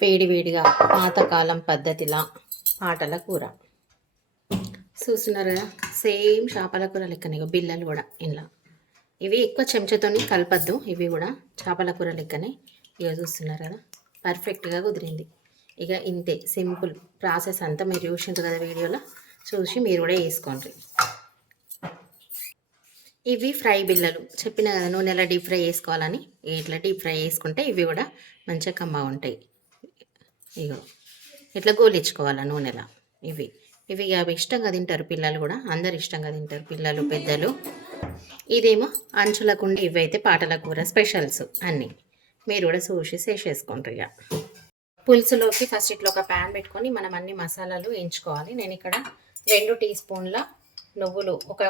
వేడివేడిగా పాతకాలం పద్ధతిలా పాటల కూర. చూస్తున్నారు? కదా సేమ్ చేపల కూర లెక్కనే బిల్లలు కూడా ఇలా ఇవి ఎక్కువ చెంచాతోని కలపద్దు ఇవి కూడా చేపల కూర లెక్కనే. ఇక చూస్తున్నారు? కదా పర్ఫెక్ట్గా కుదిరింది. ఇక ఇంతే సింపుల్ ప్రాసెస్ అంతా మీరు చూసిండ్రు కదా వీడియోలో? చూసి మీరు కూడా వేసుకోండి. ఇవి ఫ్రై బిల్లలు. చెప్పిన కదా నూనెలో డీప్ ఫ్రై చేసుకోవాలని ఇట్లా డీప్ ఫ్రై చేసుకుంటే ఇవి కూడా మంచిగా కమ్మ ఉంటాయి. ఇగో ఇట్లా గోలించుకోవాలా నూనెలో? ఇవి. ఇవి అవి ఇష్టంగా తింటారు పిల్లలు కూడా అందరు ఇష్టంగా తింటారు పిల్లలు పెద్దలు. ఇదేమో అంచులకుండా ఇవైతే పాటల కూర స్పెషల్స్ అన్నీ. మీరు కూడా చూసి చేసేసుకుంటారు ఇక పులుసులోకి ఫస్ట్ ఇట్లా ఒక ప్యాన్ పెట్టుకొని మనం అన్ని మసాలాలు వేయించుకోవాలి. నేను ఇక్కడ రెండు టీ స్పూన్ల నువ్వులు ఒక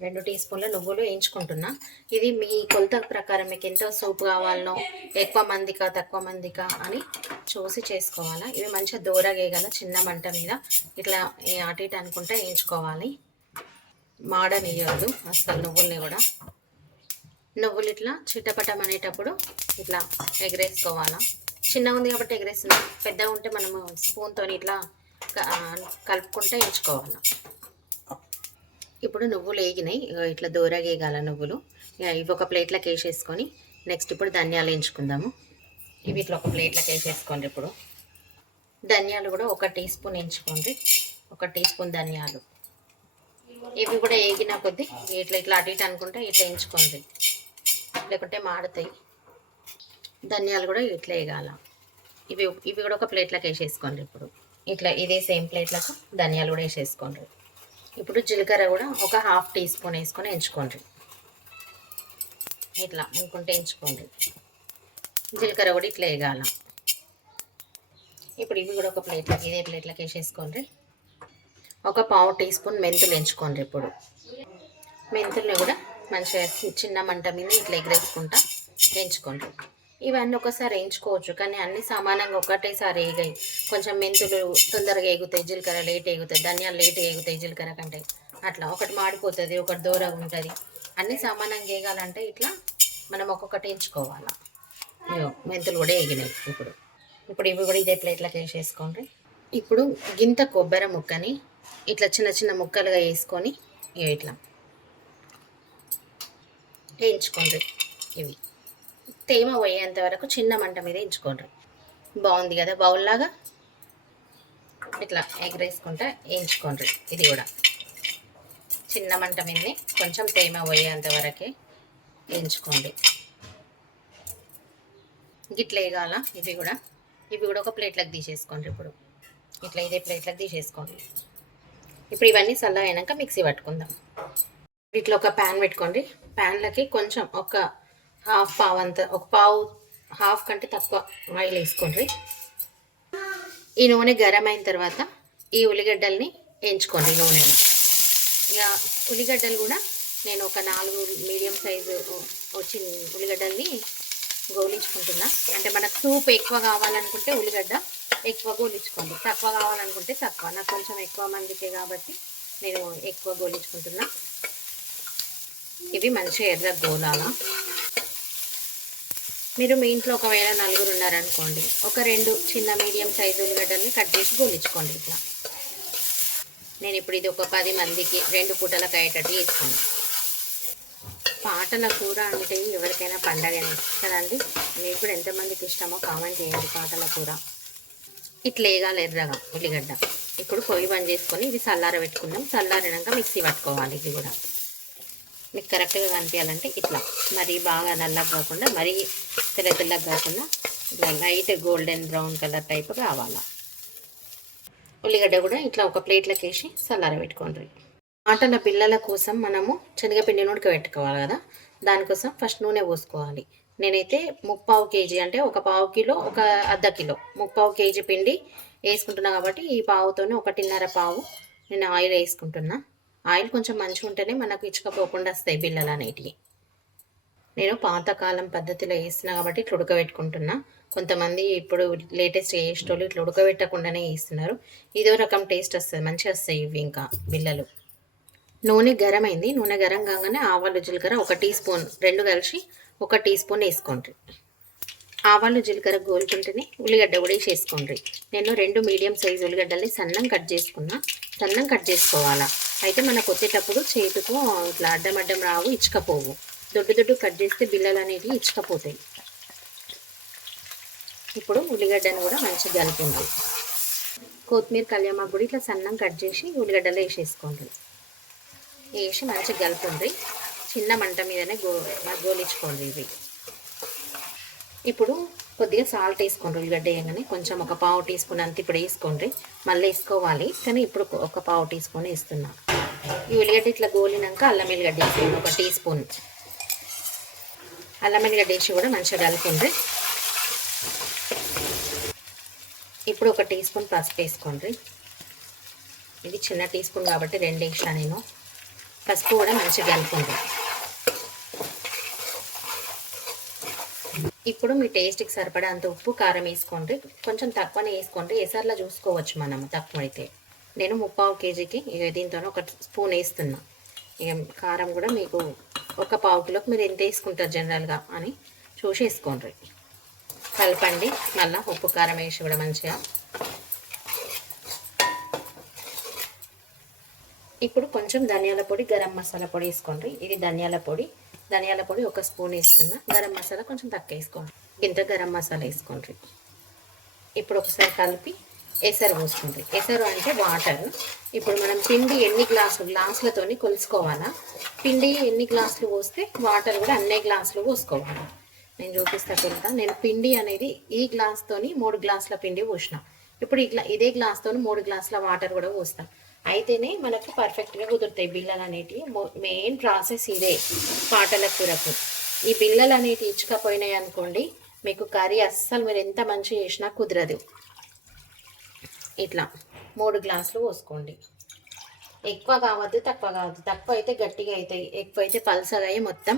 రెండు టీ స్పూన్ల నువ్వులు వేయించుకుంటున్నా. ఇది మీ కొలత ప్రకారం మీకు ఎంత సూప్ కావాలనో ఎక్కువ మందికా తక్కువ మందికా అని చూసి చేసుకోవాలా. ఇవి మంచిగా దూరగేయగల చిన్న మంట మీద? ఇట్లా అటు ఇటు అనుకుంటా వేయించుకోవాలి. మాడనియద్దు అసలు నువ్వుల్ని కూడా. నువ్వులు ఇట్లా చిట్టపటం అనేటప్పుడు ఇట్లా ఎగరేసుకోవాలా. చిన్నగా ఉంది కాబట్టి ఎగరేస్తున్నాం. పెద్దగా ఉంటే మనము స్పూన్తో ఇట్లా కలుపుకుంటే ఆ, కలుపుకుంటూ ఇప్పుడు నువ్వులు వేగినాయి ఇట్లా దూరగా వేయగల నువ్వులు. ఇక ఇవి ఒక ప్లేట్లోకి వేసేసుకొని నెక్స్ట్ ఇప్పుడు ధనియాలు ఎంచుకుందాము. ఇవి ఇట్లా ఒక ప్లేట్లోకి వేసేసుకోండి ఇప్పుడు. ధనియాలు కూడా ఒక టీ స్పూన్ ఎంచుకోండి. ఒక టీ స్పూన్ ధనియాలు. ఇవి కూడా వేగిన కొద్దీ ఇట్లా ఇట్లా అటు ఇటు అనుకుంటే ఇట్లా ఎంచుకోండి. లేకుంటే మాడతాయి. ధనియాలు కూడా ఇట్లా వేయాల ఇవి ఇవి కూడా ఒక ప్లేట్లోకి వేసేసుకోండి ఇప్పుడు. ఇట్లా ఇదే సేమ్ ప్లేట్లకు ధనియాలు కూడా వేసేసుకోండి. ఇప్పుడు జీలకర్ర కూడా ఒక హాఫ్ టీ స్పూన్ వేసుకొని ఎంచుకోండి. ఇట్లా అనుకుంటే ఎంచుకోండి. జీలకర్ర కూడా ఇట్లా వేయాల ఇప్పుడు ఇవి కూడా ఒక ప్లేట్లోకి ఇదే ప్లేట్లోకి వేసేసుకోండి. ఒక పావు టీ స్పూన్ మెంతులు ఎంచుకోండి ఇప్పుడు. మెంతుల్ని కూడా మంచిగా చిన్న మంట మీద ఇట్లా ఎగరేసుకుంటా ఎంచుకోండి. ఇవన్నీ ఒకసారి వేయించుకోవచ్చు. కానీ అన్ని సమానంగా ఒకటేసారి వేగాయి కొంచెం మెంతులు తొందరగా ఎగుతాయి జీలకర్ర లేట్ ఎగుతాయి ధనియాలు లేట్ ఎగుతాయి జీలకర్ర కంటే. అట్లా ఒకటి మాడిపోతుంది ఒకటి దూరంగా ఉంటుంది. అన్ని సమానంగా వేగాలంటే ఇట్లా మనం ఒక్కొక్కటి వేయించుకోవాలి. మెంతులు కూడా వేగినాయి ఇప్పుడు. ఇప్పుడు ఇవి కూడా ఇదే ప్లేట్లోకి వేసేసుకోండి. ఇప్పుడు గింత కొబ్బరి ముక్కని ఇట్లా చిన్న చిన్న ముక్కలుగా వేసుకొని ఇట్లా వేయించుకోండి ఇవి. తేమ పోయేంత వరకు చిన్న మంట మీద ఎంచుకోండి బాగుంది కదా బౌల్లాగా? ఇట్లా ఎగరేసుకుంటా వేయించుకోండి ఇది కూడా. చిన్న మంట మీదనే కొంచెం తేమ పోయేంత వరకే వేయించుకోండి గిట్ల వేగాల ఇవి కూడా. ఇవి కూడా ఒక ప్లేట్లకు తీసేసుకోండి ఇప్పుడు. ఇట్లా ఇదే ప్లేట్లకు తీసేసుకోండి. ఇప్పుడు ఇవన్నీ చల్ల అయినాక మిక్సీ పట్టుకుందాం. ఇట్లా ఒక ప్యాన్ పెట్టుకోండి. ప్యాన్లకి కొంచెం ఒక హాఫ్ పావు అంత ఒక పావు హాఫ్ కంటే తక్కువ ఆయిల్ వేసుకోండి. ఈ నూనె గరం అయిన తర్వాత ఈ ఉల్లిగడ్డల్ని ఎంచుకోండి ఈ నూనెలో ఇక ఉల్లిగడ్డలు కూడా నేను ఒక నాలుగు మీడియం సైజు వచ్చిన ఉల్లిగడ్డల్ని గోలించుకుంటున్నా. అంటే మనకు సూప్ ఎక్కువ కావాలనుకుంటే ఉల్లిగడ్డ ఎక్కువ గోలించుకోండి. తక్కువ కావాలనుకుంటే తక్కువ. నాకు కొంచెం ఎక్కువ మందికే కాబట్టి నేను ఎక్కువ గోలించుకుంటున్నా. ఇవి మంచిగా ఎర్ర గోలాల. మీరు మీ ఇంట్లో ఒకవేళ నలుగురు ఉన్నారనుకోండి ఒక రెండు చిన్న మీడియం సైజు ఉల్లిగడ్డల్ని కట్ చేసి గోలించుకోండి ఇట్లా. నేను ఇప్పుడు ఇది ఒక పది మందికి రెండు పూటలకు అయ్యేటట్టు చేసుకున్నాను పాటల కూర అంటే ఎవరికైనా పండగనే కదండి? మీకు కూడా ఎంతమందికి ఇష్టమో కామెంట్ చేయండి పాటల కూర. ఇట్లా వేగాలి ఎర్రగా ఉల్లిగడ్డ. ఇప్పుడు పొయ్యి బంద్ చేసుకొని ఇది చల్లార పెట్టుకుందాం. చల్లారినాక మిక్సీ పట్టుకోవాలి ఇది కూడా. మీకు కరెక్ట్గా కనిపించాలంటే ఇట్లా. మరీ బాగా నల్లగా కాకుండా మరీ తెల్ల తెల్లగా కాకుండా ఇట్లా light golden brown colour type కావాలా ఉల్లిగడ్డ కూడా ఇట్లా ఒక ప్లేట్లోకి వేసి చల్లార పెట్టుకోండి. ఆటల పిల్లల కోసం మనము శనగపిండిని ఉడకబెట్టుకోవాలి కదా. దానికోసం ఫస్ట్ నూనె పోసుకోవాలి. నేనైతే ముప్పావు కేజీ అంటే ఒక పావు కిలో ఒక అర్ధ కిలో ముప్పావు కేజీ పిండి వేసుకుంటున్నా కాబట్టి ఈ పావుతోనే ఒకటిన్నర పావు నేను ఆయిల్ వేసుకుంటున్నా. ఆయిల్ కొంచెం మంచిగా ఉంటేనే మనకు ఇచ్చుకపోకుండా వస్తాయి బిల్లలు అనేటివి నేను పాతకాలం పద్ధతిలో వేస్తున్నా కాబట్టి ఇట్లా ఉడకబెట్టుకుంటున్నా. కొంతమంది ఇప్పుడు లేటెస్ట్ వేసేటోళ్ళు ఇట్లా ఉడకబెట్టకుండానే వేస్తున్నారు ఇదో రకం టేస్ట్ వస్తుంది మంచిగా వస్తాయి ఇవి ఇంకా బిల్లలు నూనె గరం అయింది నూనె గరం కాగానే ఆవాలు జీలకర్ర ఒక టీ స్పూన్ రెండు కలిసి ఒక టీ స్పూన్ వేసుకోండి ఆవాలు జీలకర్ర గోలుకుంటేనే ఉల్లిగడ్డ కూడా వేసేసుకోండి నేను రెండు మీడియం సైజు ఉల్లిగడ్డల్ని సన్నం కట్ చేసుకున్నా. సన్నం కట్ చేసుకోవాలా? అయితే మనకు వచ్చేటప్పుడు చేతుకు ఇట్లా అడ్డం అడ్డం రావు ఇచ్చుకపోవు. దొడ్డు దొడ్డు కట్ చేస్తే బిల్లలు అనేవి ఇచ్చుకపోతాయి. ఇప్పుడు ఉల్లిగడ్డను కూడా మంచిగా కలిపింది కొత్తిమీర కళ్యామాకు కూడా ఇట్లా సన్నం కట్ చేసి ఉల్లిగడ్డలో వేసేసుకోండి. వేసి మంచిగా కలుపుండ్రి చిన్న మంట మీదనే గో గోలించుకోండి ఇవి. ఇప్పుడు కొద్దిగా సాల్ట్ వేసుకోండి ఉల్లిగడ్డ వేయగానే. కొంచెం ఒక పావు టీ స్పూన్ అంత ఇప్పుడు వేసుకోండి. మళ్ళీ వేసుకోవాలి. కానీ ఇప్పుడు ఒక పావు టీ స్పూన్ వేస్తున్నా. ఈ ఉల్లిగడ్డ ఇట్లా గోలినాక అల్లం ఉల్లిగడ్డ వేసుకోండి. ఒక టీ స్పూన్. అల్లం ఎల్లిగడ్డ వేసి కూడా మంచిగా కలుపుకోండి ఇప్పుడు ఒక టీ స్పూన్ పసుపు వేసుకోండి. ఇది చిన్న టీ స్పూన్ కాబట్టి రెండు వేసిన నేను. పసుపు కూడా మంచిగా కలుపుకోండి ఇప్పుడు మీ టేస్ట్కి సరిపడా అంత ఉప్పు కారం వేసుకోండి. కొంచెం తక్కువనే వేసుకోండి. ఏసార్లా చూసుకోవచ్చు మనం తక్కువ అయితే. నేను ముప్పావు కేజీకి ఇక దీంతో ఒక స్పూన్ వేస్తున్నా. ఇక కారం కూడా మీకు ఒక పావు కిలోకి మీరు ఎంత వేసుకుంటారు జనరల్గా అని చూసి వేసుకోండి కలపండి. మళ్ళీ ఉప్పు కారం వేసి కూడా మంచిగా. ఇప్పుడు కొంచెం ధనియాల పొడి గరం మసాలా పొడి వేసుకోండి. ఇది ధనియాల పొడి. ధనియాల పొడి ఒక స్పూన్ వేస్తున్నా గరం మసాలా కొంచెం తక్కువ వేసుకోండి. ఇంత గరం మసాలా వేసుకోండి. ఇప్పుడు ఒకసారి కలిపి ఎసరు పోసుకుంది ఎసరు అంటే వాటర్. ఇప్పుడు మనం పిండి ఎన్ని గ్లాసులు గ్లాసులతోని కొలుసుకోవాలా? పిండి ఎన్ని గ్లాసులు పోస్తే వాటర్ కూడా అన్ని గ్లాసులు పోసుకోవాలి. నేను చూపిస్తా కొలత నేను పిండి అనేది ఈ గ్లాస్తోని మూడు గ్లాసుల పిండి పోసిన. ఇప్పుడు ఈ గ్లా ఇదే గ్లాస్తోని మూడు గ్లాసుల వాటర్ కూడా పోస్తాను అయితేనే మనకు పర్ఫెక్ట్గా కుదురుతాయి. బిళ్ళలు అనేటివి మెయిన్ ప్రాసెస్ ఇదే పాటల కూరకు. ఈ బిళ్ళలు అనేటివి ఇచ్చుకపోయినాయి అనుకోండి మీకు కర్రీ అస్సలు మీరు ఎంత మంచి చేసినా కుదరదు. ఇట్లా మూడు గ్లాసులు పోసుకోండి. ఎక్కువ కావద్దు తక్కువ కావద్దు. తక్కువ అయితే గట్టిగా అవుతాయి ఎక్కువ అయితే పల్సగా అయ్యి మొత్తం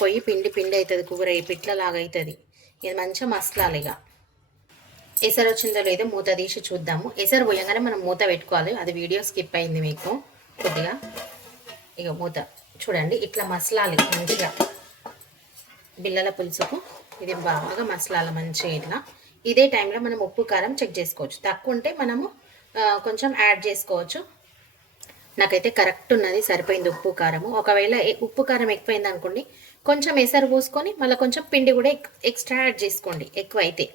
పోయి పిండి పిండి అవుతుంది కూర పిట్లలాగా అవుతుంది ఇది మంచిగా మసలాలి ఇక. ఎసరు వచ్చిందో లేదో మూత తీసి చూద్దాము. ఎసరు పోయంగానే మనం మూత పెట్టుకోవాలి. అది వీడియో స్కిప్ అయింది మీకు. కొద్దిగా ఇక మూత. చూడండి ఇట్లా మసలాలి మంచిగా. బిల్లల పులుసుకు. ఇది బాగా మసలాలి మంచిగా ఇట్లా. ఇదే టైంలో మనం ఉప్పు కారం చెక్ చేసుకోవచ్చు. తక్కువ ఉంటే మనము కొంచెం యాడ్ చేసుకోవచ్చు. నాకైతే కరెక్ట్ ఉన్నది సరిపోయింది ఉప్పు కారము. ఒకవేళ ఉప్పు కారం ఎక్కువైంది అనుకోండి కొంచెం ఎసరు పోసుకొని మళ్ళీ కొంచెం పిండి కూడా ఎక్స్ట్రా యాడ్ చేసుకోండి ఎక్కువ అయితే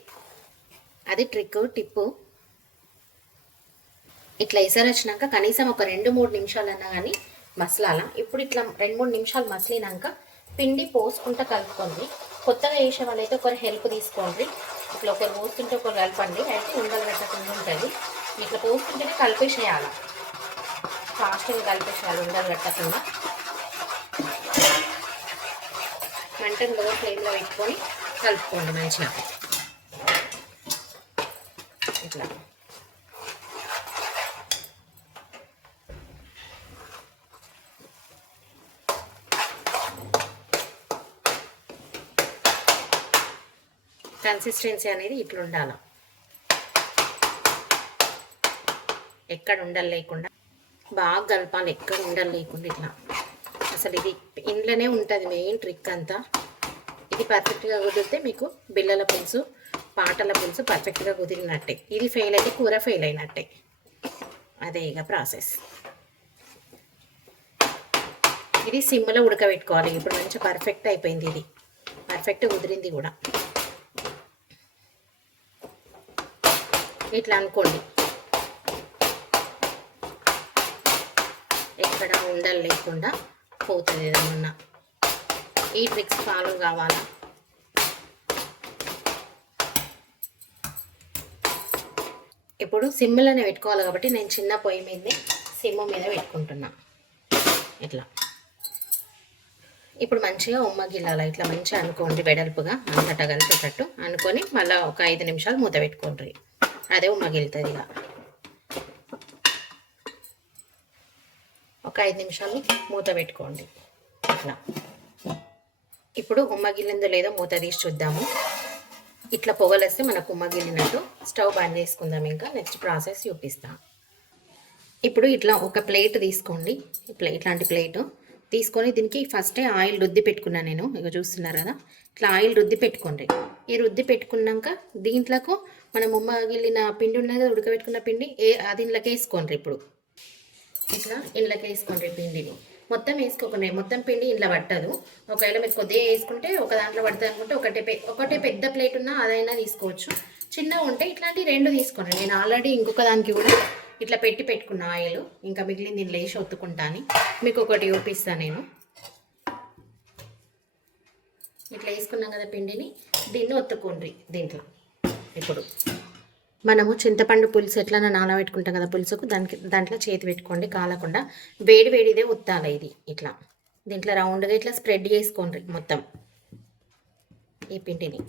అది ట్రిక్ టిప్పు ఇట్లా ఎసరు వచ్చినాక కనీసం ఒక రెండు మూడు నిమిషాలు అన్నా కానీ మసలాల. ఇప్పుడు ఇట్లా రెండు మూడు నిమిషాలు మసలినాక పిండి పోసుకుంటూ కలుపుకోండి. కొత్తగా వేసే వాళ్ళైతే ఒకరు హెల్ప్ తీసుకోండి. ఇట్లా ఒకరు పోస్తుంటే ఒకరు కలపండి. అయితే ఉండలు పెట్టకుండా ఉంటుంది. ఇట్లా పోస్తుంటేనే కలిపేసేయాలి. ఫాస్ట్గా కలిపేసేయాలి ఉండలు పెట్టకుండా మంటను లో ఫ్లేమ్లో పెట్టుకొని కలుపుకోండి మంచిగా. ఇట్లా. కన్సిస్టెన్సీ అనేది ఇట్లా ఉండాలి? ఎక్కడ ఉండలు లేకుండా బాగా కలపాలి ఎక్కడ ఉండలు లేకుండా ఇట్లా. అసలు ఇది ఇంట్లోనే ఉంటుంది మెయిన్ ట్రిక్ అంతా. ఇది పర్ఫెక్ట్గా కుదిరితే మీకు బిల్లల పులుసు పాటల పులుసు పర్ఫెక్ట్గా కుదిరినట్టే. ఇది ఫెయిల్ అయితే కూర ఫెయిల్ అయినట్టే. అదే ఇక ప్రాసెస్ ఇది సిమ్లో ఉడకబెట్టుకోవాలి. ఇప్పుడు మంచి పర్ఫెక్ట్ అయిపోయింది ఇది. పర్ఫెక్ట్ కుదిరింది కూడా. ఇట్లా అనుకోండి. ఎక్కడ ఉండలు లేకుండా పోతుంది ఏదన్నా. ఈ ట్రిక్స్ ఫాలో కావాలా? ఇప్పుడు సిమ్లోనే పెట్టుకోవాలి కాబట్టి నేను చిన్న పొయ్యి మీదనే సిమ్ మీద పెట్టుకుంటున్నా. ఇట్లా. ఇప్పుడు మంచిగా ఉమ్మగిల్లాల ఇట్లా మంచిగా అనుకోండి వెడల్పుగా అంతటా కలిపేటట్టు. అనుకొని మళ్ళీ ఒక ఐదు నిమిషాలు మూత పెట్టుకోండి. అదే ఉమ్మగిలుతుంది ఇక. ఒక ఐదు నిమిషాలు మూత పెట్టుకోండి. ఇట్లా. ఇప్పుడు ఉమ్మగిలిందో లేదో మూత తీసి చూద్దాము. ఇట్లా పొగలేస్తే మనకు ఉమ్మగిలినట్టు స్టవ్ బంద్ చేసుకుందాం ఇంకా. నెక్స్ట్ ప్రాసెస్ చూపిస్తాం. ఇప్పుడు ఇట్లా ఒక ప్లేట్ తీసుకోండి. ఇట్లా ఇట్లాంటి ప్లేటు. తీసుకొని దీనికి ఫస్టే ఆయిల్ రుద్ది పెట్టుకున్నాను నేను. ఇక చూస్తున్నారు కదా? ఇట్లా ఆయిల్ రుద్ది పెట్టుకోండి. ఈ రుద్ది పెట్టుకున్నాక దీంట్లకు మనం ఉమ్మగిలిన పిండి ఉన్నది ఉడకబెట్టుకున్న పిండి ఏ అది ఇంట్లోకి వేసుకోండి ఇప్పుడు. ఇట్లా ఇంట్లోకి వేసుకోండి పిండిని. మొత్తం వేసుకోకండి మొత్తం పిండి ఇంట్లో పట్టదు. ఒకవేళ మీరు కొద్దిగా వేసుకుంటే ఒక దాంట్లో పడుతుంది అనుకుంటే ఒకటే పె- ఒకటే పెద్ద ప్లేట్ ఉన్నా అదైనా తీసుకోవచ్చు. చిన్నగా ఉంటే ఇట్లాంటి రెండు తీసుకోండి. నేను ఆల్రెడీ ఇంకొక దానికి కూడా ఇట్లా పెట్టి పెట్టుకున్న ఆయిల్ ఇంకా మిగిలింది దీనిలో వేసి ఒత్తుకుంటాను. మీకు ఒకటి చూపిస్తాను నేను. ఇట్లా వేసుకున్నాం కదా పిండిని దీన్ని ఒత్తుకోండి దీంట్లో. ఇప్పుడు మనము చింతపండు పులుసు ఎట్లా నానబెట్టుకుంటాం కదా పులుసుకు దానికి దాంట్లో చేతి పెట్టుకోండి కాలకుండా వేడి వేడిదే ఉత్తాలి ఇది ఇట్లా. దీంట్లో రౌండ్గా ఇట్లా స్ప్రెడ్ చేసుకోండి మొత్తం ఈ పిండిని.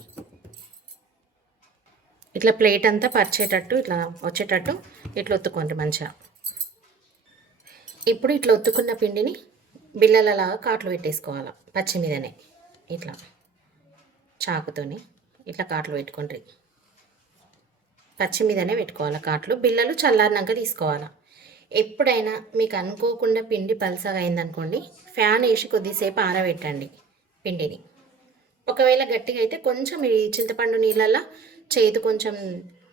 ఇట్లా ప్లేట్ అంతా పరిచేటట్టు ఇట్లా వచ్చేటట్టు ఇట్లా ఒత్తుకోండి మంచిగా. ఇప్పుడు ఇట్లా ఒత్తుకున్న పిండిని బిల్లలలాగా కాట్లు పెట్టేసుకోవాలి పచ్చి మీదనే. ఇట్లా చాకుతోని ఇట్లా కాట్లు పెట్టుకోండి పచ్చి మీదనే పెట్టుకోవాలి కాట్లు? బిళ్ళలు చల్లారినాక తీసుకోవాలి? ఎప్పుడైనా మీకు అనుకోకుండా పిండి పలసగా అయిందనుకోండి ఫ్యాన్ వేసి కొద్దిసేపు ఆరబెట్టండి పిండిని. ఒకవేళ గట్టిగా అయితే కొంచెం ఈ చింతపండు నీళ్ళల్లో చేతి కొంచెం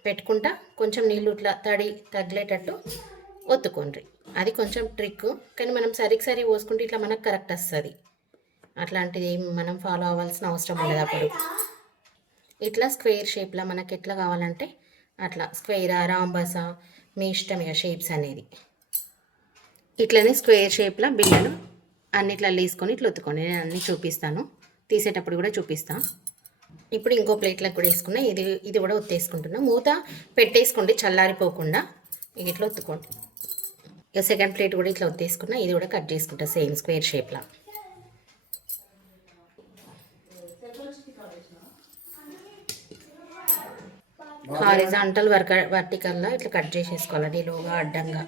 పెట్టుకుంటా కొంచెం నీళ్ళు ఇట్లా తడి తగిలేటట్టు ఒత్తుకోండి అది కొంచెం ట్రిక్ కానీ మనం సరికి సరి పోసుకుంటే ఇట్లా మనకు కరెక్ట్ వస్తుంది. అట్లాంటిది ఏం మనం ఫాలో అవ్వాల్సిన అవసరం లేదు అప్పుడు. ఇట్లా స్క్వేర్ షేప్లో మనకి ఎట్లా కావాలంటే అట్లా స్క్వేరా రాంబసా మీ ఇష్టం ఇక షేప్స్ అనేది. ఇట్లనే స్క్వేర్ షేప్లో బిళ్ళలు అన్నిట్లా వేసుకొని ఇట్లా ఒత్తుకొని నేను అన్నీ చూపిస్తాను. తీసేటప్పుడు కూడా చూపిస్తాను ఇప్పుడు ఇంకో ప్లేట్లకు కూడా వేసుకున్నా ఇది ఇది కూడా ఒత్తేసుకుంటున్నా. మూత పెట్టేసుకోండి చల్లారిపోకుండా ఇట్లా ఒత్తుకోండి. ఇక సెకండ్ ప్లేట్ కూడా ఇట్లా ఒత్తేసుకున్నా ఇది కూడా కట్ చేసుకుంటా సేమ్ స్క్వేర్ షేప్లో హారిజాంటల్ వర్క వర్టికల్లా ఇట్లా కట్ చేసేసుకోవాలి. నిలువుగా అడ్డంగా.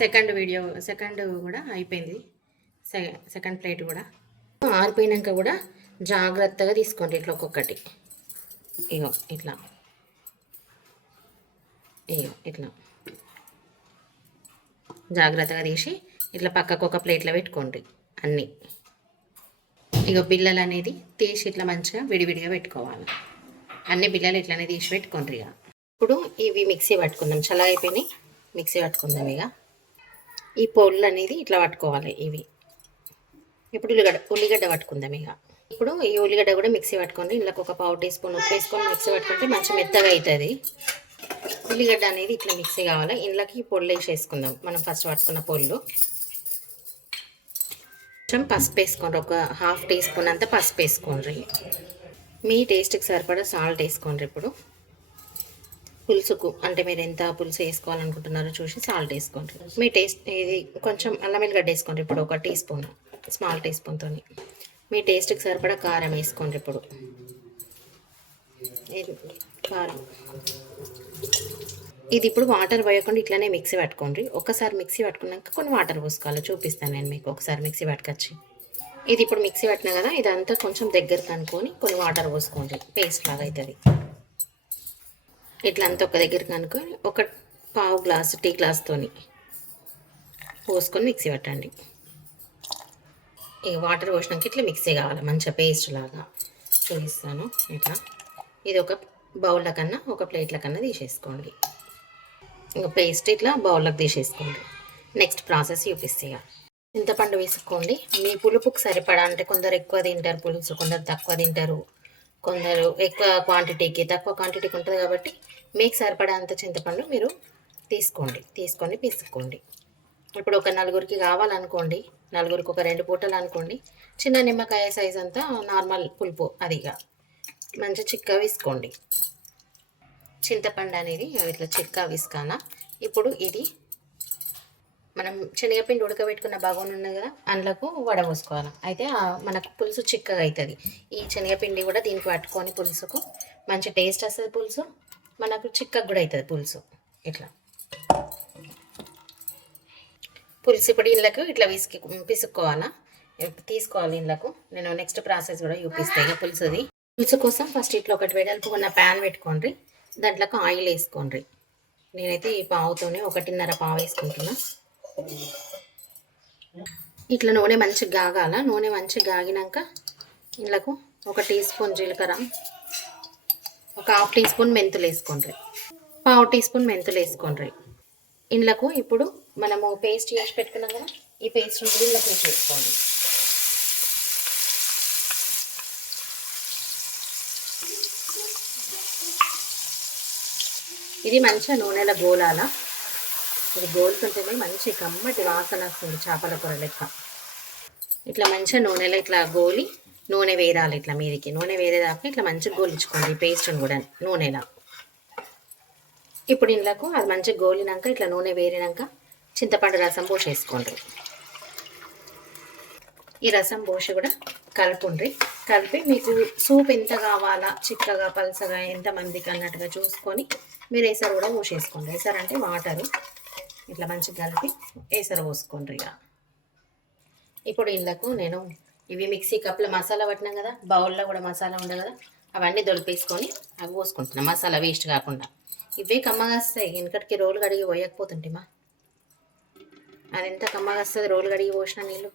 సెకండ్ వీడియో సెకండ్ కూడా అయిపోయింది. సెకండ్ ప్లేట్ కూడా. ఆరిపోయినాక కూడా జాగ్రత్తగా తీసుకోండి ఇట్లా ఒక్కొక్కటి. ఇగో ఇట్లా. ఇగో ఇట్లా. జాగ్రత్తగా తీసి ఇట్లా పక్కకు ఒక ప్లేట్లో పెట్టుకోండి అన్నీ. ఇగో పిల్లలు అనేది తీసి ఇట్లా మంచిగా విడివిడిగా పెట్టుకోవాలి. అన్ని బిల్లలు ఇట్లానే తీసి పెట్టుకోండి ఇక ఇప్పుడు ఇవి మిక్సీ పట్టుకుందాం. చల్ల అయిపోయినాయి. మిక్సీ పట్టుకుందాం ఇక ఈ పొళ్ళు అనేది ఇట్లా పట్టుకోవాలి ఇవి. ఇప్పుడు ఉల్లిగడ్డ ఉల్లిగడ్డ పట్టుకుందాం ఇక ఇప్పుడు ఈ ఉల్లిగడ్డ కూడా మిక్సీ పట్టుకోండి ఇందులోకి ఒక పావు టీ స్పూన్ ఉప్పు వేసుకొని మిక్సీ పట్టుకుంటే మంచి మెత్తగా అవుతుంది ఉల్లిగడ్డ అనేది ఇట్లా మిక్సీ కావాలి. ఇందులోకి పొళ్ళు వేసేసుకుందాం. మనం ఫస్ట్ పట్టుకున్న పొళ్ళు. కొంచెం పసుపు వేసుకోండి ఒక హాఫ్ టీ స్పూన్ అంతా పసుపు వేసుకోండి మీ టేస్ట్కి సరిపడా సాల్ట్ వేసుకోండి ఇప్పుడు. పులుసుకు అంటే మీరు ఎంత పులుసు వేసుకోవాలనుకుంటున్నారో చూసి సాల్ట్ వేసుకోండి. మీ టేస్ట్ ఇది కొంచెం అల్లం వెల్లిగడ్డ వేసుకోండి ఇప్పుడు ఒక టీ స్పూన్ స్మాల్ టీ స్పూన్తో మీ టేస్ట్కి సరిపడా కారం వేసుకోండి ఇప్పుడు. ఇది కారం? ఇది ఇప్పుడు వాటర్ పోయకుండా ఇట్లానే మిక్సీ పట్టుకోండి. ఒకసారి మిక్సీ పట్టుకున్నాక కొన్ని వాటర్ పోసుకోవాలి. చూపిస్తాను నేను మీకు. ఒకసారి మిక్సీ పట్టుకొచ్చి. ఇది ఇప్పుడు మిక్సీ పట్టినా కదా ఇదంతా కొంచెం దగ్గరకు అనుకొని కొన్ని వాటర్ పోసుకోండి. పేస్ట్ లాగా అవుతుంది ఇట్లా అంతా ఒక దగ్గరకు అనుకొని ఒక పావు గ్లాసు టీ గ్లాస్తోని పోసుకొని మిక్సీ పట్టండి. ఇక వాటర్ పోసినాక ఇట్లా మిక్సీ కావాలి మంచిగా పేస్ట్ లాగా చూపిస్తాను ఇట్లా. ఇది ఒక బౌల్ల కన్నా ఒక ప్లేట్ల కన్నా తీసేసుకోండి. ఇంకా పేస్ట్ ఇట్లా బౌల్లోకి తీసేసుకోండి. నెక్స్ట్ ప్రాసెస్ చూపిస్తే ఇక. చింతపండు వేసుకోండి. మీ పులుపుకు సరిపడా అంటే కొందరు ఎక్కువ తింటారు పులుసు కొందరు తక్కువ తింటారు. కొందరు ఎక్కువ క్వాంటిటీకి తక్కువ క్వాంటిటీకి ఉంటుంది కాబట్టి మీకు సరిపడా అంత చింతపండు మీరు తీసుకోండి. తీసుకొని పిసుకోండి ఇప్పుడు ఒక నలుగురికి కావాలనుకోండి నలుగురికి ఒక రెండు పూటలు అనుకోండి చిన్న నిమ్మకాయ సైజ్ అంతా నార్మల్ పులుపు అదిగా మంచి చిక్క వేసుకోండి. చింతపండు అనేది ఇట్లా చిక్క విసుకాన ఇప్పుడు ఇది మనం శనగపిండి ఉడకబెట్టుకున్న బగోన్ ఉన్నది కదా అందులోకి వడబోసుకోవాలి అయితే మనకు పులుసు చిక్కగా అవుతుంది. ఈ శనగపిండి కూడా దీనికి పట్టుకొని పులుసుకు మంచి టేస్ట్ వస్తుంది పులుసు మనకు చిక్కగా కూడా అవుతుంది పులుసు. ఇట్లా. పులుసు ఇప్పుడు ఇళ్ళకు ఇట్లా విసికి పిసుక్కోవాలా? తీసుకోవాలి ఇళ్ళకు నేను నెక్స్ట్ ప్రాసెస్ కూడా చూపిస్తాను ఇక పులుసుది. పులుసు కోసం ఫస్ట్ ఇట్లా ఒకటి వెడల్పు ఉన్న ప్యాన్ పెట్టుకోండి దాంట్లోకి ఆయిల్ వేసుకోండి నేనైతే ఈ పావుతోనే ఒకటిన్నర పావు వేసుకుంటున్నాను ఇట్లా నూనె మంచిగా గాగాల? నూనె మంచిగా గాగినాక ఇళ్ళకు ఒక టీ స్పూన్ జీలకర్ర ఒక హాఫ్ టీ స్పూన్ మెంతులు వేసుకోండి పావు టీ స్పూన్ మెంతులు వేసుకోండి ఇండ్లకు ఇప్పుడు మనము పేస్ట్ చేసి పెట్టుకున్నాం కదా ఈ పేస్ట్ కూడా ఇందులో వేసేసుకోండి ఇది మంచిగా నూనెల గోలాల? ఇది గోలుతుంటేనే మంచి కమ్మటి వాసన వస్తుంది చేపల కూర లెక్క. ఇట్లా మంచిగా నూనెలో ఇట్లా గోలి నూనె వేరాలి ఇట్లా మీదికి. నూనె వేరేదాకా ఇట్లా మంచిగా గోలించుకోండి పేస్ట్ని కూడా నూనెలో. ఇప్పుడు ఇండ్లకు అది మంచిగా గోలినాక ఇట్లా నూనె వేరినాక చింతపండు రసం పోసేసుకోండి. ఈ రసం పోసి కూడా కలుపుండ్రి. కలిపి మీకు సూప్ ఎంత కావాలా చిక్కగా పలసగా ఎంతమందికి అన్నట్టుగా చూసుకొని మీరు వేసారు కూడా పోసేసుకోండి. ఏసరు అంటే వాటరు. ఇట్లా మంచిగా కలిపి వేసర పోసుకోండి ఇక. ఇప్పుడు ఇళ్ళకు నేను ఇవి మిక్సీ కప్లో మసాలా పట్టినాం కదా బౌల్లో కూడా మసాలా ఉండే కదా అవన్నీ దొలిపేసుకొని అవి పోసుకుంటున్నాం మసాలా వేస్ట్ కాకుండా. ఇవే కమ్మగా వస్తాయి వెనకటికి రోలు కడిగి పోయకపోతుంటేమా? అది ఎంత కమ్మగా వస్తుంది రోలు కడిగి పోసిన నీళ్ళు?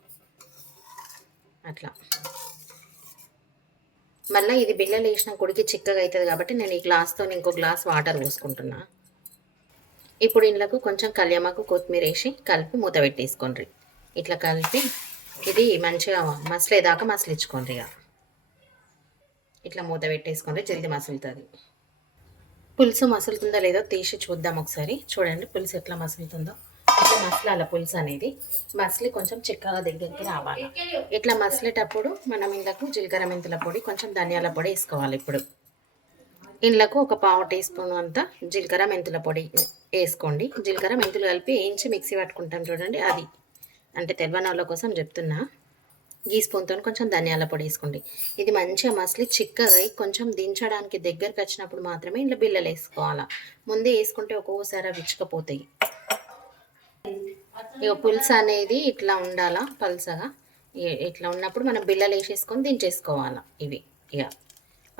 అట్లా. మళ్ళీ ఇది బిల్లలు వేసిన కొడికి చిక్కగా అవుతుంది కాబట్టి నేను ఈ గ్లాస్తో ఇంకో గ్లాస్ వాటర్ పోసుకుంటున్నాను ఇప్పుడు ఇండ్లకు కొంచెం కళ్యామాకు కొత్తిమీర వేసి కలిపి మూత పెట్టేసుకోండి. ఇట్లా కలిపి ఇది మంచిగా మసలేదాకా మసలించుకోండి ఇక. ఇట్లా మూత పెట్టేసుకోండి జల్దీ మసులుతుంది. పులుసు మసులుతుందో లేదో తీసి చూద్దాం ఒకసారి. చూడండి పులుసు ఎట్లా మసులుతుందో. ఇట్లా మసలాల పులుసు అనేది మసలి కొంచెం చిక్కగా దగ్గరికి రావాలి. ఇట్లా మసలేటప్పుడు మనం ఇందుకు జీలకర్ర మెంతుల పొడి కొంచెం ధనియాల పొడి వేసుకోవాలి ఇప్పుడు. ఇండ్లకు ఒక పావు టీ స్పూన్ అంతా జీలకర్ర మెంతుల పొడి వేసుకోండి. జీలకర్ర మెంతులు కలిపి వేయించి మిక్సీ పట్టుకుంటాం చూడండి. అది అంటే తెల్వని కోసం చెప్తున్నా. గీ స్పూన్తో కొంచెం ధనియాల పొడి వేసుకోండి. ఇది మంచిగా మసలి చిక్కగా కొంచెం దించడానికి దగ్గరకు వచ్చినప్పుడు మాత్రమే ఇంట్లో బిల్లలు వేసుకోవాలా. ముందే వేసుకుంటే ఒక్కొక్కసారి అవి ఇచ్చకపోతాయి. ఇక పులుసు అనేది ఇట్లా ఉండాలా పలుసగా ఇట్లా ఉన్నప్పుడు మనం బిల్లలు వేసేసుకొని దించేసుకోవాలా ఇవి. ఇక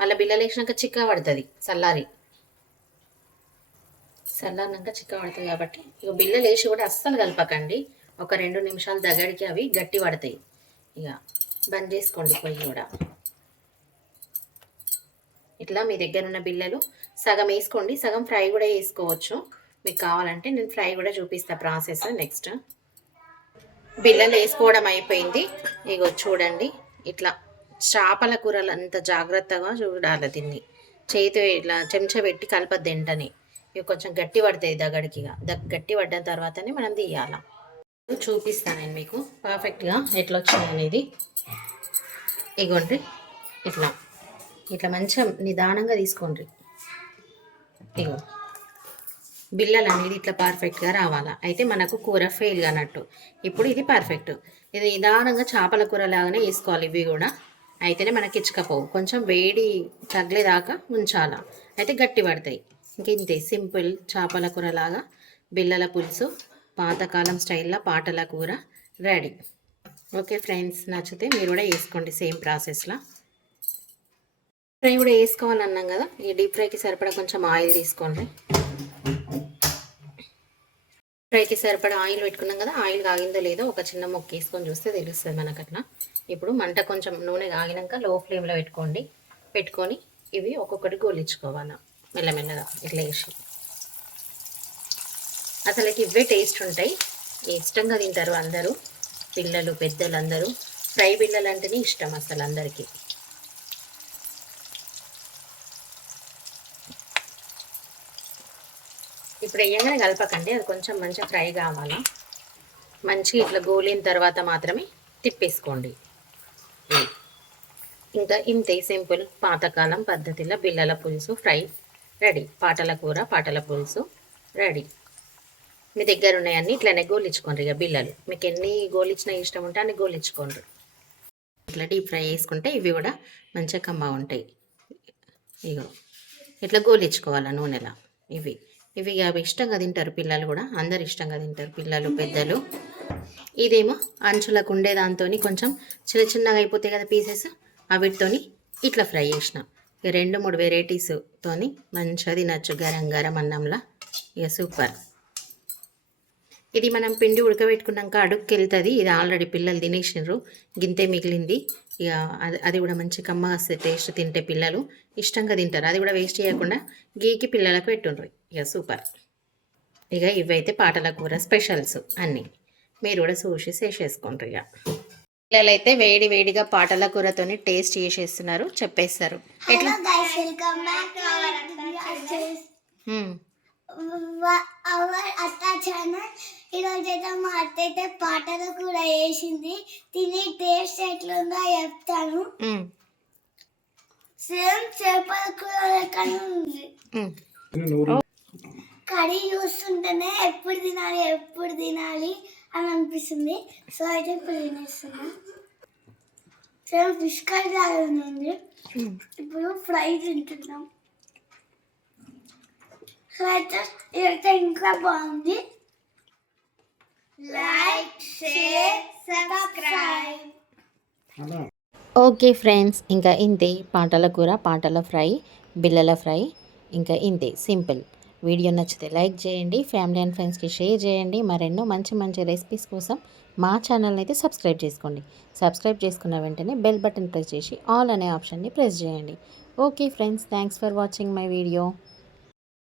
మళ్ళీ బిల్లలు వేసినాక చిక్క పడుతుంది చల్లారి. చల్లారినాక చిక్క పడుతుంది కాబట్టి ఇక బిల్లలు వేసి కూడా అస్సలు కలపకండి. ఒక రెండు నిమిషాలు దగ్గరికి అవి గట్టి పడతాయి. ఇక బంద్ చేసుకోండి పొయ్యి కూడా. ఇట్లా మీ దగ్గర ఉన్న బిల్లలు సగం వేసుకోండి. సగం ఫ్రై కూడా వేసుకోవచ్చు మీకు కావాలంటే నేను ఫ్రై కూడా చూపిస్తా ప్రాసెస్ నెక్స్ట్. బిల్లలు వేసుకోవడం అయిపోయింది. ఇగో చూడండి. ఇట్లా చేపల కూరలు అంత జాగ్రత్తగా చూడాలి దీన్ని. చేతి ఇట్లా చెంచా పెట్టి కలపద్దు వెంటనే. ఇవి కొంచెం గట్టి పడతాయి దగడికి ఇక. దగ్ గట్టి పడ్డ తర్వాతనే మనం తీయాల. చూపిస్తాను నేను మీకు. పర్ఫెక్ట్గా ఎట్లా వచ్చింది అనేది. ఇగోండి. ఇట్లా. ఇట్లా మంచిగా నిదానంగా తీసుకోండి. ఇగో. బిల్లలు అనేది ఇట్లా పర్ఫెక్ట్గా రావాలా. అయితే మనకు కూర ఫెయిల్ కానట్టు. ఇప్పుడు ఇది పర్ఫెక్ట్ ఇది నిదానంగా చేపల కూర లాగానే వేసుకోవాలి ఇవి కూడా. అయితేనే మనకి ఇచ్చకపోవు. కొంచెం వేడి తగిలేదాకా ఉంచాలా. అయితే గట్టి పడతాయి. ఇంతే సింపుల్ చేపల కూర లాగా బిల్లల పులుసు పాతకాలం స్టైల్లో పాటల కూర రెడీ. ఓకే ఫ్రెండ్స్ నచ్చితే మీరు కూడా వేసుకోండి సేమ్ ప్రాసెస్లో ఫ్రై కూడా వేసుకోవాలన్నాం కదా ఈ డీప్ ఫ్రైకి సరిపడా కొంచెం ఆయిల్ తీసుకోండి. ఫ్రైకి సరిపడా ఆయిల్ పెట్టుకున్నాం కదా ఆయిల్ కాగిందో లేదో ఒక చిన్న మొక్క వేసుకొని చూస్తే తెలుస్తుంది మనకు అట్లా ఇప్పుడు మంట కొంచెం నూనె కాగినాక లో ఫ్లేమ్లో పెట్టుకోండి. పెట్టుకొని ఇవి ఒక్కొక్కటి గోలించుకోవాలి. మెల్లమెల్లగా ఇట్లా వేసి అసలు ఇవే టేస్ట్ ఉంటాయి. ఇష్టంగా తింటారు అందరూ. పిల్లలు పెద్దలు అందరూ ఫ్రై బిల్లలు అంటేనే ఇష్టం అసలు అందరికీ. ఇప్పుడు వేయంగానే కలపకండి. అది కొంచెం మంచిగా ఫ్రై కావాలా. మంచిగా ఇట్లా గోలిన తర్వాత మాత్రమే తిప్పేసుకోండి. ఇంకా ఇంతే సింపుల్. పాతకాలం పద్ధతిలో బిల్లల పులుసు ఫ్రై రెడీ. పాటల కూర పాటల పులుసు రెడీ. మీ దగ్గర ఉన్నాయన్నీ ఇట్లనే గోలించుకోండి ఇక బిల్లలు మీకు ఎన్ని గోలిచ్చినా ఇష్టం ఉంటే అన్ని గోలించుకోండి ఇట్లా డీప్ ఫ్రై చేసుకుంటే ఇవి కూడా మంచిగా కమ్మ ఉంటాయి. ఇగో ఇట్లా గోలించుకోవాలి నూనెలా? ఇవి. ఇవి అవి ఇష్టంగా తింటారు పిల్లలు కూడా. అందరు ఇష్టంగా తింటారు పిల్లలు పెద్దలు. ఇదేమో అంచులకు ఉండే దాంతో కొంచెం చిన్న చిన్నగా అయిపోతాయి కదా పీసెస్. అవిటితోని ఇట్లా ఫ్రై చేసినాం. రెండు మూడు వెరైటీస్తోని మంచిగా తినచ్చు గరం గరం అన్నంలా. ఇక సూపర్ ఇది మనం పిండి ఉడకబెట్టుకున్నాక అడుక్కి వెళ్తుంది ఇది ఆల్రెడీ పిల్లలు తినేసినారు గింతే మిగిలింది. ఇక అది అది కూడా మంచి కమ్మ వస్తుంది టేస్ట్ తింటే పిల్లలు ఇష్టంగా తింటారు. అది కూడా వేస్ట్ చేయకుండా గీకి పిల్లలకు పెట్టుండ్రు. ఇక సూపర్ ఇక ఇవైతే పాటల కూర స్పెషల్స్ అన్నీ. మీరు కూడా చూసి చేసేసుకుంటారు ఇక. పిల్లలైతే వేడి వేడిగా పాటల కూరతోని టేస్ట్ చేసేస్తున్నారు చెప్పేస్తారు. ఎట్లా? Hello guys welcome back to our hmm. Our అత్త ఛానల్ ఈరోజు అయితే మా అత్త అయితే పాటలు కూడా వేసింది తిని టేస్ట్ ఎట్లుందో చెప్తాను. సేమ్ చేపల కూర లెక్కనే ఉంది. కర్రీ చూస్తుంటేనే ఎప్పుడు తినాలి ఎప్పుడు తినాలి. అని అనిపిస్తుంది సో అయితే ఇప్పుడు తినేస్తున్నా సేమ్ ఫిష్ కర్రీ మ్మ్. ఇప్పుడు ఫ్రై తింటున్నాం సో అయితే ఇదైతే ఇంకా బాగుంది like share subscribe okay friends ఇంకా ఇంతే పాటల కూర పాటల ఫ్రై బిల్లల ఫ్రై ఇంకా ఇంతే సింపుల్ వీడియో నచ్చితే లైక్ చేయండి ఫ్యామిలీ అండ్ ఫ్రెండ్స్కి షేర్ చేయండి. మరెన్నో మంచి మంచి రెసిపీస్ కోసం మా ఛానల్ని అయితే సబ్స్క్రైబ్ చేసుకోండి. సబ్స్క్రైబ్ చేసుకున్న వెంటనే బెల్ బటన్ ప్రెస్ చేసి ఆల్ అనే ఆప్షన్ని ప్రెస్ చేయండి. Okay friends thanks for watching my video.